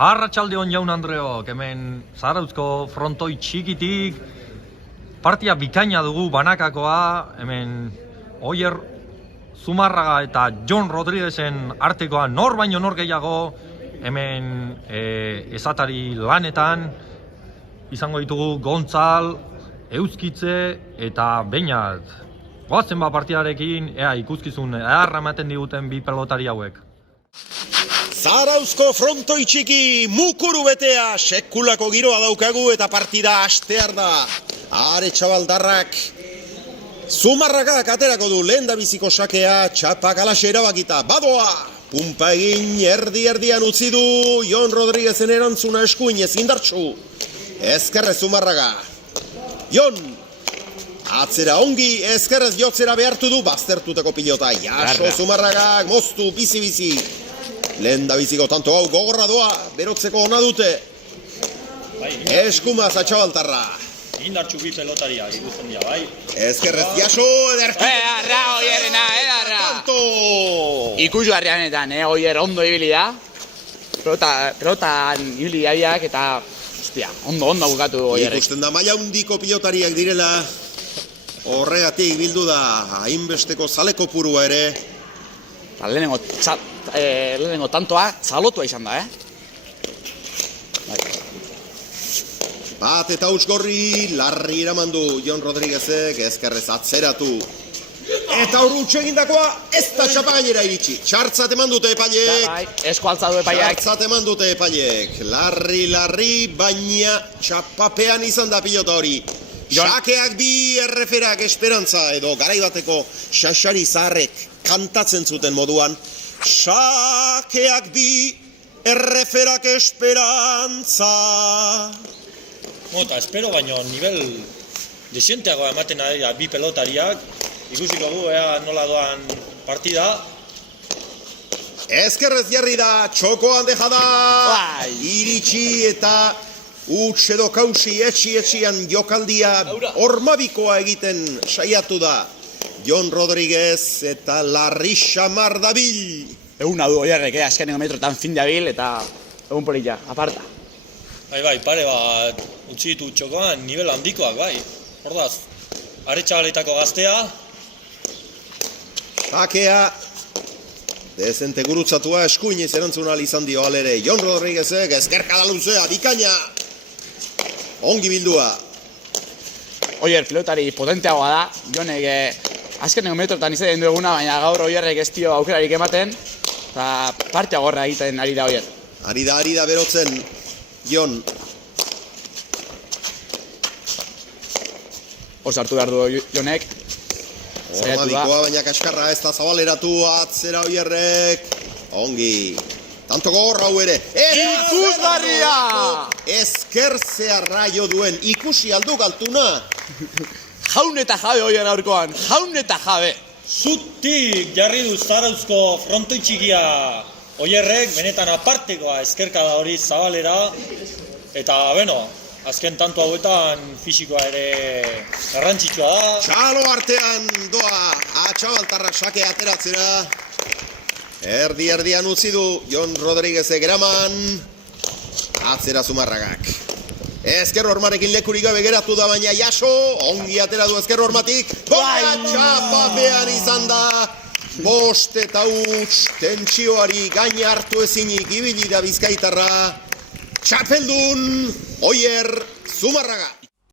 Arratsaldeon jaun Andreok, hemen Zarauzko frontoi txikitik partia bikaina dugu banakakoa, hemen Oier Zumarraga eta Jon Rodriguezen artekoa nor baino nor gehiago, hemen esatari lanetan izango ditugu Gontzal, Euskitze eta Beñat. Goazen partidarekin, ea ikuskizun eharra ematen diguten bi pelotari hauek. Zarauzko frontoi txiki mukuru betea sekulako giroa daukagu eta partida hastear da. Are txabaldarrak Zumarragak aterako du lehendabiziko sakea, txapak alaxe erabakita. Badoa! Pumpa egin erdi-erdian utzi du Jon Rodriguezen erantzuna eskuinez indartsu. Ezkerrez Zumarraga. Jon! Atzera ongi, ezkerrez jotzera behartu du baztertuteko pilota. Jaso Zumarragak, moztu, bizi-bizi. Lehendabiziko tanto hau gogorra doa, berotzeko ona dute. Eskumaz atxabaltarra. Indartxu bi pelotaria, ikusten dira, bai? Ezkerrez jaso, ederki. Edarra, Oierrena, edarra. Tanto! Ikusgarri honetan, Oier ondo ibili da. Pelotan ibili abiak eta, ostia, ondo bukatu Oierrek. Ikusten da maila hundiko pilotariak direla. Horregatik bildu da, hainbesteko zaleko purua ere. Lehenengo tantoa, txalotua izan da, Bat eta Ausgorri, larri eramandu Jon Rodriguezek, ezkerrez atzeratu. Eta urrutxe egindakoa, ez da txapagainera iritsi. Txartzat eman dute epaileek. Esko altza du epaileek. Txartzat eman dute epaileek. Larri, baina txapapean izan da pilota hori. Sakeak bi erreferak esperantza edo garaibateko xaxari zaharrek kantatzen zuten moduan. Sakeak bi erreferak esperantza. Eta espero baino nivel desienteago ematen ari da bi pelotariak. Ikusiko gu, ea nola doan partida. Ezkerrez jarri da, txokoan deja da. Iritsi eta huts edo kausi etxian jokaldia hormabikoa egiten saiatu da. Jon Rodriguez eta larri xamar dabil. Eguna du Oierrek, azkenengo metrotan fin dabil eta egun polita, aparta. Bai, pare bat utzi ditu txokoan, nivel handikoak, bai. Hordaz, aretxabaletako gaztea. Sakea, dezente gurutzatua eskuinez erantzun ahal izan dio alere. Jon Rodriguezek ezkerkada luzea, bikaina. Ongi bildua. Oier pilotari potenteagoa da, Jonek azkenengo metrotan izaten du eguna, baina gaur Oierrek ez dio aukerarik ematen, eta partea gorra egiten ari da Oier. Ari da berotzen, Jon. Hor sartu behar du Jonek. Hormabikoa, baina kaskarra ez da zabaleratu atzera Oierrek. Ongi. Tanto gogorra hau ere. Ikusgarria! Ezkertzea raio duen ikusi aldu galtuna. Jaun eta jabe Oier aurkoan, jaun eta jabe. Zutik jarri du Zarauzko frontoi txikia Oierrek, benetan apartekoa ezkerkada hori zabalera. Eta, azken tanto hauetan fisikoa ere garrantzitsua da. Txalo artean doa atxabaltarrak sake ateratzera. Erdian utzi du Jon Rodriguezek eraman. Atzera Zumarragak. Ezker hormarekin lekurik gabe geratu da, baina jaso. Ongi atera du ezker hormatik. Baina txapapean izan da. Bost eta huts tentsioari gaina hartu ezinik ibili da Bizkaitarra. Txapeldun Oier Zumarraga.